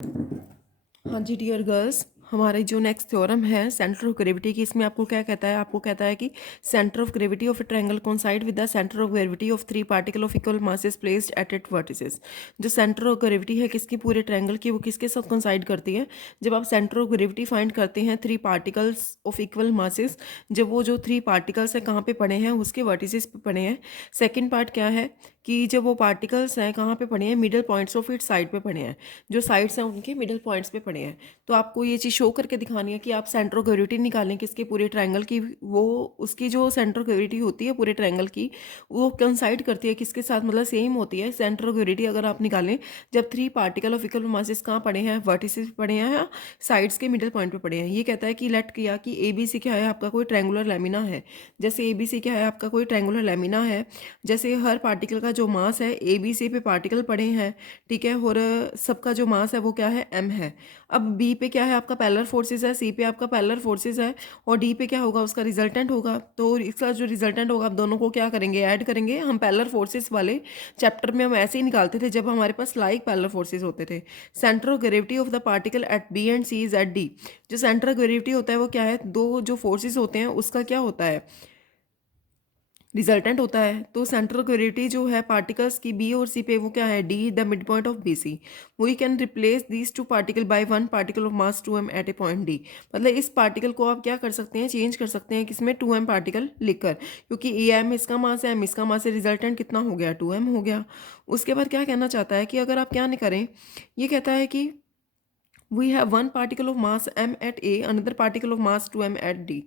हाँ जी dear girls, हमारे जो नेक्स्ट थ्योरम है सेंटर ऑफ ग्रेविटी की, इसमें आपको क्या कहता है, आपको कहता है कि centre of gravity of A triangle coincide with the centre of gravity of three particle of equal masses placed at it vertices. जो सेंटर ऑफ ग्रेविटी है किसकी, पूरे ट्रायंगल की, वो किसके साथ कोइंसाइड करती है? जब आप सेंटर ऑफ ग्रेविटी फाइंड करते हैं three particles of equal masses, जब वो जो थ्री पार्टिकल्स हैं कहाँ पे पड़े हैं, उसके वर्टिसेस पे पड़े हैं। सेकेंड पार्ट क्या है कि जब वो पार्टिकल्स हैं कहाँ पे पड़े हैं, middle points of it side पे पड़े हैं, जो साइड्स हैं उनके मिडल पॉइंट्स पे पड़े हैं। तो आपको ये चीज़ शो करके दिखानी है कि आप सेंटर ऑफ ग्रेविटी निकालें किसके, पूरे ट्रायंगल की। वो उसकी जो सेंटर ऑफ ग्रेविटी होती है पूरे ट्रायंगल की, वो कंसाइड करती है किसके साथ, मतलब सेम होती है सेंटर ऑफ ग्रेविटी अगर आप निकालें जब three particle of equal masses कहाँ पड़े हैं, वर्टिसेस पड़े हैं या साइड्स के मिडल पॉइंट पे पड़े हैं। ये कहता है कि लेट किया कि ए बी सी क्या है, आपका कोई ट्रायंगुलर लेमिना है। जैसे ए बी सी क्या है, आपका कोई ट्रायंगुलर लेमिना है। जैसे हर पार्टिकल का जो मास है, ए बी सी पे पार्टिकल पड़े हैं, ठीक है, और सबका जो मास है वो क्या है, एम है। अब बी पे क्या है, आपका पैरेलल फोर्सेस है, सी पे आपका पैरेलल फोर्सेस है, और डी पे क्या होगा, उसका रिजल्टेंट होगा। तो इसका जो रिजल्टेंट होगा, आप दोनों को क्या करेंगे, ऐड करेंगे। हम पैरेलल फोर्सेस वाले चैप्टर में हम ऐसे ही निकालते थे जब हमारे पास लाइक पैरेलल फोर्सेस होते थे। Centre of gravity of the particle at B and C is at D. जो सेंटर ऑफ ग्रेविटी होता है वो क्या है, दो जो फोर्सेस होते हैं उसका क्या होता है, रिजल्टेंट होता है। तो सेंटर ऑफ ग्रेविटी जो है पार्टिकल्स की बी और सी पे, वो क्या है, D the mid point of B C. We can replace these two particle by one particle of mass 2m at a point D. मतलब इस पार्टिकल को आप क्या कर सकते हैं, चेंज कर सकते हैं किसमें, 2m पार्टिकल लिखकर, क्योंकि ए एम इसका मास है, एम इसका मास है, रिजल्टेंट कितना हो गया, 2m हो गया। उसके बाद क्या कहना चाहता है कि अगर आप क्या नहीं करें, ये कहता है कि we have one particle of mass m at a, another particle of mass 2m at d।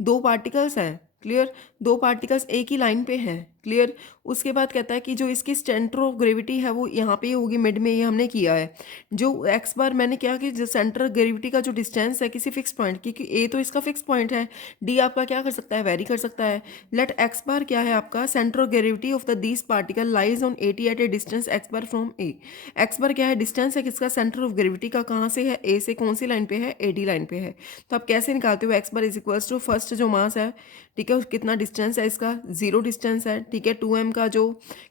दो पार्टिकल्स हैं, क्लियर, दो पार्टिकल्स एक ही लाइन पे हैं, क्लियर। उसके बाद कहता है कि जो इसकी सेंटर ऑफ ग्रेविटी है वो यहाँ पे होगी मिड में, ये हमने किया है। जो एक्स बार मैंने क्या कि जो सेंटर ऑफ ग्रेविटी का जो डिस्टेंस है किसी फिक्स पॉइंट, क्योंकि ए तो इसका फिक्स पॉइंट है, डी आपका क्या कर सकता है, वेरी कर सकता है। लेट एक्स बार क्या है आपका, centre of gravity of the these particle lies on 80 at a distance x bar from A. X bar क्या है, डिस्टेंस है किसका, सेंटर ऑफ ग्रेविटी का, कहाँ से है, ए से, कौन सी लाइन पे है, ए डी लाइन पे है। तो आप कैसे निकालते हो, X bar is equals to first जो मास है, ठीक है, कितना डिस्टेंस है इसका, जीरो डिस्टेंस है, ठीक है, 2m का जो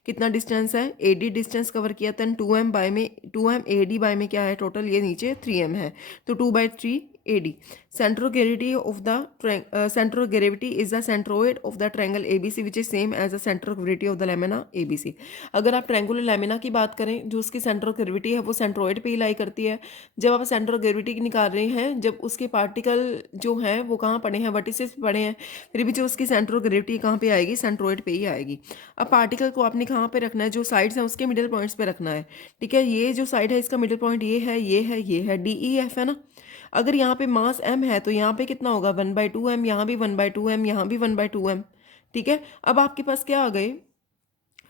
कितना डिस्टेंस है, ए डी डिस्टेंस कवर किया, तन 2m बाय में 2m ए डी बाय में क्या है टोटल, ये नीचे 3m है, तो 2/3 A D. Centre of gravity of the centre of gravity is the centroid of the triangle A B C which is same as the centre of gravity of the lamina A B C. अगर आप triangular lamina की बात करें, जो उसकी centre of gravity है वो centroid पे ही लाई करती है। जब आप सेंटर ऑफ ग्रेविटी की निकाल रहे हैं, जब उसके पार्टिकल जो हैं वो कहाँ पड़े हैं, वर्टिसेस पे पड़े हैं, फिर भी जो उसकी सेंटर ऑफ ग्रेविटी कहाँ पे आएगी, सेंट्रोइड पे ही आएगी। अब पार्टिकल को आपने कहाँ पे रखना है, जो साइड्स हैं उसके मिडिल पॉइंट्स पे रखना है, ठीक है। ये जो साइड है इसका मिडिल पॉइंट ये है, ये है, ये है, डी ई एफ है ना। अगर यहाँ पे मास m है तो यहाँ पे कितना होगा, 1/2m, यहाँ भी 1/2m, यहाँ भी 1/2m, ठीक है। अब आपके पास क्या आ गए,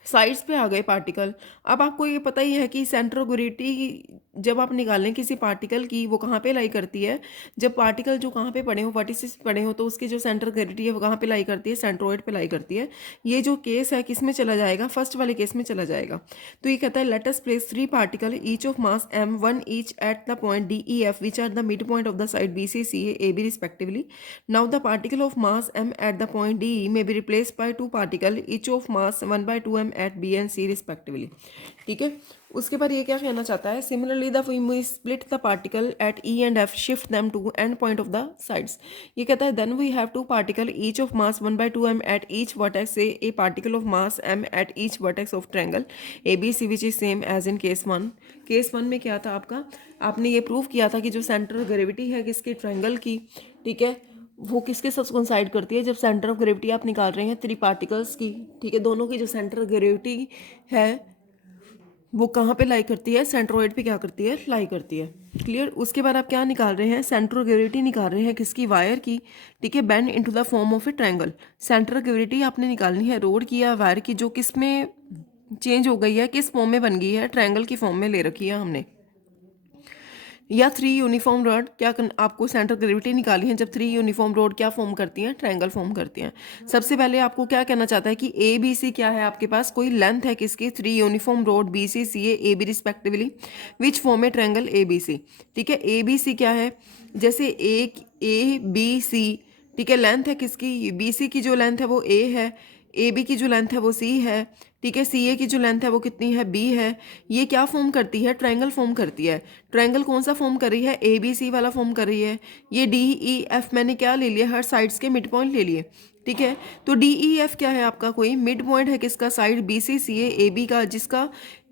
साइड्स पे आ गए पार्टिकल। अब आपको ये पता ही है कि सेंटर ऑफ ग्रेविटी जब आप निकालें किसी पार्टिकल की, वो कहाँ पे लाई करती है, जब पार्टिकल जो कहाँ पे पड़े हो, वर्टिसेस पड़े हो, तो उसकी जो सेंटर ग्रेविटी है वो कहाँ पे लाई करती है, सेंट्रोइड पे लाई करती है। ये जो केस है किस में चला जाएगा, फर्स्ट वाले केस में चला जाएगा। तो ये कहता है let us place three particle each of mass m, one each at the point D E F which are the mid point of the side B C C A B respectively. Now the particle of mass m at the point D E may be replaced by two particle each of mass 1/2m at B and C respectively, ठीक है। उसके बाद ये क्या कहना चाहता है, similarly the we split the particle at E and F, shift them to end point of the sides. ये कहता है then we have two particle each of mass 1/2m at each vertex से a particle of mass m at each vertex of triangle A B C which is same as in case one. Case one में क्या था आपका, आपने ये prove किया था कि जो सेंटर ऑफ ग्रेविटी है किसके, ट्रायंगल की, ठीक है, वो किसके साथ कोइंसाइड करती है, जब सेंटर ऑफ ग्रेविटी आप निकाल रहे हैं थ्री पार्टिकल्स की, ठीक है, दोनों की जो सेंटर ऑफ ग्रेविटी है वो कहाँ पे लाई करती है, सेंट्रोइड पे क्या करती है, लाई करती है, क्लियर। उसके बाद आप क्या निकाल रहे हैं, सेंटर ऑफ ग्रेविटी निकाल रहे हैं किसकी, वायर की, ठीक है, bend into the form of A triangle. Centre of gravity आपने निकालनी है रोड की या वायर की, जो किस में चेंज हो गई है, किस फॉर्म में बन गई है, ट्रायंगल की फॉर्म में ले रखी है हमने। या थ्री यूनिफॉर्म रॉड आपको सेंटर ग्रेविटी निकाली है, जब थ्री यूनिफॉर्म रॉड क्या फॉर्म करती हैं, ट्रायंगल फॉर्म करती हैं। सबसे पहले आपको क्या कहना चाहता है कि ए बी सी क्या है, आपके पास कोई लेंथ है किसकी, three uniform rod B C C A B respectively which form a triangle A B C, ठीक है। ए बी सी क्या है, जैसे ए बी सी, ठीक है, लेंथ है किसकी, बी सी की जो लेंथ है वो ए है, ए बी की जो लेंथ है वो सी है, ठीक है, सी ए की जो लेंथ है वो कितनी है, बी है। ये क्या फॉर्म करती है, ट्रायंगल फॉर्म करती है। ट्रायंगल कौन सा फॉर्म कर रही है, ए बी सी वाला फॉर्म कर रही है। ये डी ई एफ मैंने क्या ले लिया, हर साइड्स के मिड पॉइंट ले लिए, ठीक है। तो डी ई एफ क्या है आपका, कोई मिड पॉइंट है किसका, side B C C A B का, जिसका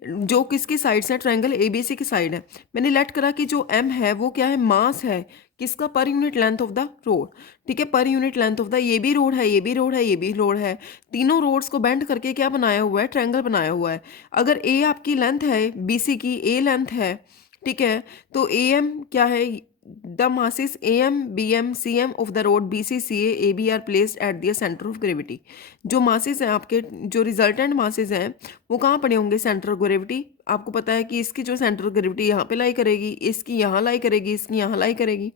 जो किसकी साइड्स है, ट्रायंगल ए बी सी की साइड है। मैंने लेट करा कि जो एम है वो क्या है, मास है किसका, per unit length of the road, ठीक है, per unit length of the, ये भी रोड है, ये भी रोड है, ये भी रोड है, तीनों रोड्स को बेंड करके क्या बनाया हुआ है, ट्रायंगल बनाया हुआ है। अगर ए आपकी लेंथ है, बी सी की ए लेंथ है, ठीक है, तो ए एम क्या है, the masses A M B M C M of the rod B C C A B are placed at the centre of gravity. जो मासेस हैं आपके, जो रिजल्टेंट मासेस हैं वो कहाँ पड़े होंगे, सेंटर ऑफ ग्रेविटी। आपको पता है कि इसकी जो सेंटर ऑफ ग्रेविटी यहाँ पे लाई करेगी, इसकी यहाँ लाई करेगी, इसकी यहाँ लाई करेगी,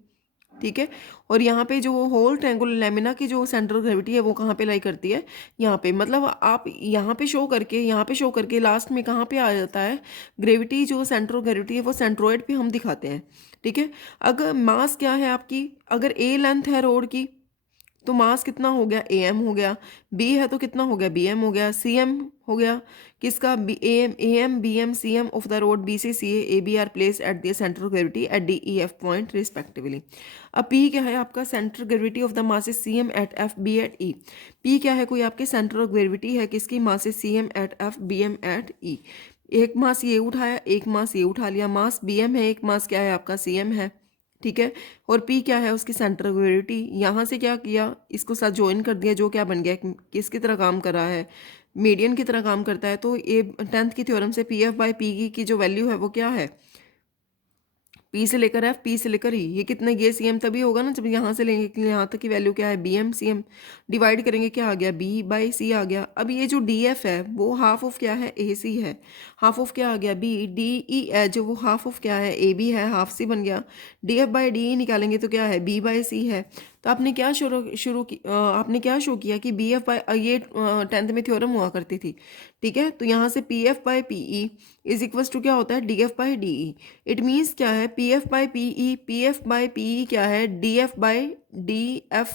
ठीक है। और यहाँ पे जो होल ट्रायंगुलर लेमिना की जो सेंटर ऑफ ग्रेविटी है वो कहाँ पे लाई करती है, यहाँ पे। मतलब आप यहाँ पे शो करके, यहाँ पे शो करके लास्ट में कहाँ पे आ जाता है, ग्रेविटी जो सेंटर ऑफ ग्रेविटी है वो सेंट्रोइड पे हम दिखाते हैं, ठीक है। अगर मास क्या है आपकी, अगर ए लेंथ है रोड की तो मास कितना हो गया, ए एम हो गया। बी है तो कितना हो गया, बी एम हो गया। सी एम हो गया किसका, B A M B M C M of the rod B C C A B are place at the centre of gravity at D E F point respectively. अब P क्या है आपका, centre gravity of the masses C M at F B at E. P क्या है, कोई आपके centre of gravity है किसकी, masses C M at F B M at E. एक मास ये उठाया, एक मास ये उठा लिया, मास बी एम है, एक मास क्या है आपका, सी एम है, ठीक है। और पी क्या है, उसकी सेंटर ऑफ ग्रेविटी। यहाँ से क्या किया, इसको साथ ज्वाइन कर दिया, जो क्या बन गया, किसकी तरह काम कर रहा है, मीडियन की तरह काम करता है। तो ये 10th की थ्योरम से पी एफ बाई पी की जो वैल्यू है वो क्या है, पी से लेकर एफ, पी से लेकर ई। ये कितना, ये सी एम तभी होगा ना जब यहाँ से लेंगे, यहाँ तक की वैल्यू क्या है, B M C M, divide करेंगे क्या आ गया, बी बाई सी आ गया। अब ये जो डी एफ है वो हाफ ऑफ क्या है, ए सी है, हाफ ऑफ क्या आ गया, बी। डी ई एच जो वो हाफ ऑफ क्या है, ए बी है, हाफ सी बन गया। डी एफ बाई डी ई निकालेंगे तो क्या है, बी बाई सी है। तो आपने क्या आपने क्या शो किया कि बी एफ बाई, ये 10th में थ्योरम हुआ करती थी, ठीक है। तो यहाँ से P F by P E is equals to क्या होता है, D F by D E. It means क्या है, P F by P E, P F by P E क्या है, D F by D F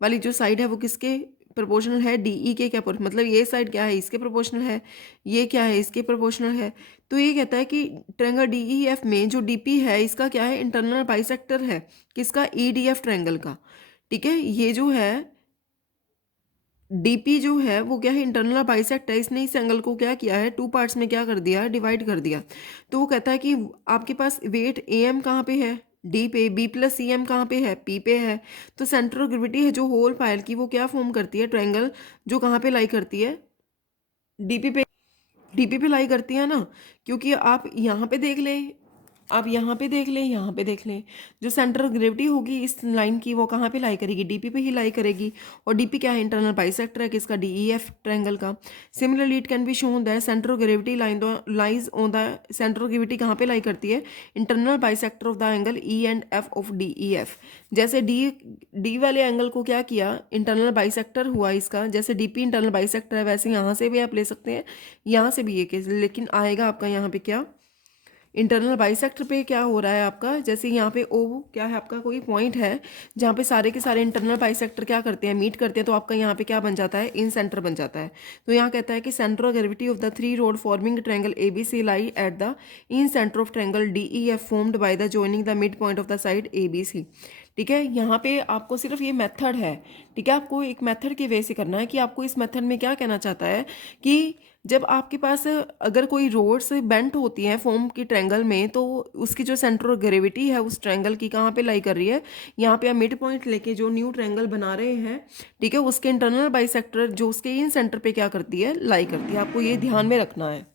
वाली जो साइड है वो किसके प्रोपोर्शनल है, डी ई के क्या मतलब ये साइड क्या है, इसके प्रोपोर्शनल है, ये क्या है, इसके प्रोपोर्शनल है। तो ये कहता है कि ट्रायंगल डी ई एफ में जो डी पी है इसका क्या है, इंटरनल बाइसेक्टर है किसका, ई डी एफ ट्रायंगल का, ठीक है। ये जो है डीपी जो है वो क्या है, इंटरनल बाइसेक्ट है। इसने इस एंगल को क्या किया है, टू पार्ट्स में क्या कर दिया, डिवाइड कर दिया। तो वो कहता है कि आपके पास वेट ए एम कहाँ पे है, डी पे, बी प्लस सी एम कहाँ पे है, पी पे है। तो सेंटर ऑफ ग्रेविटी है जो होल पायल की वो क्या फॉर्म करती है, ट्रायंगल, जो कहाँ पे लाई करती है, डीपी पे, डीपी पे लाई करती है ना। क्योंकि आप यहाँ पे देख लें, आप यहाँ पे देख लें, यहाँ पे देख लें, जो सेंटर ऑफ ग्रेविटी होगी इस लाइन की वो कहाँ पे लाई करेगी, डीपी पे ही लाई करेगी। और डीपी क्या है, इंटरनल बाइसेक्टर है किसका, डीईएफ ट्रायंगल का। Similarly it can be shown that centre of gravity lies on the, centre of gravity कहाँ पे लाई करती है, internal bisector of the angle E and F of DEF. जैसे डी वाले एंगल को क्या किया, इंटरनल बाइसेक्टर हुआ इसका, जैसे डीपी इंटरनल बाइसेक्टर है वैसे यहाँ से भी आप ले सकते हैं, यहाँ से भी ये केस, लेकिन आएगा आपका यहाँ पे क्या, इंटरनल बाइसेक्टर पे क्या हो रहा है आपका, जैसे यहाँ पे ओ क्या है आपका, कोई पॉइंट है जहाँ पे सारे के सारे इंटरनल बाइसेक्टर क्या करते हैं, मीट करते हैं। तो आपका यहाँ पे क्या बन जाता है, इन सेंटर बन जाता है। तो यहाँ कहता है कि centre of gravity of the three rod forming triangle A B C lie at the incentre of triangle D E F formed by the joining the mid point of the side A B C, ठीक है। यहाँ पे आपको सिर्फ ये method है, ठीक है, आपको एक मेथड के वे से करना है कि आपको इस मेथड में क्या कहना चाहता है कि जब आपके पास अगर कोई रोड्स बेंट होती हैं फॉर्म की ट्रायंगल में, तो उसकी जो सेंटर ऑफ ग्रेविटी है उस ट्रायंगल की कहाँ पे लाई कर रही है, यहाँ पे आप मिड पॉइंट लेके जो न्यू ट्रायंगल बना रहे हैं, ठीक है, उसके इंटरनल बाइसेक्टर जो उसके इन सेंटर पे क्या करती है, लाई करती है। आपको ये ध्यान में रखना है।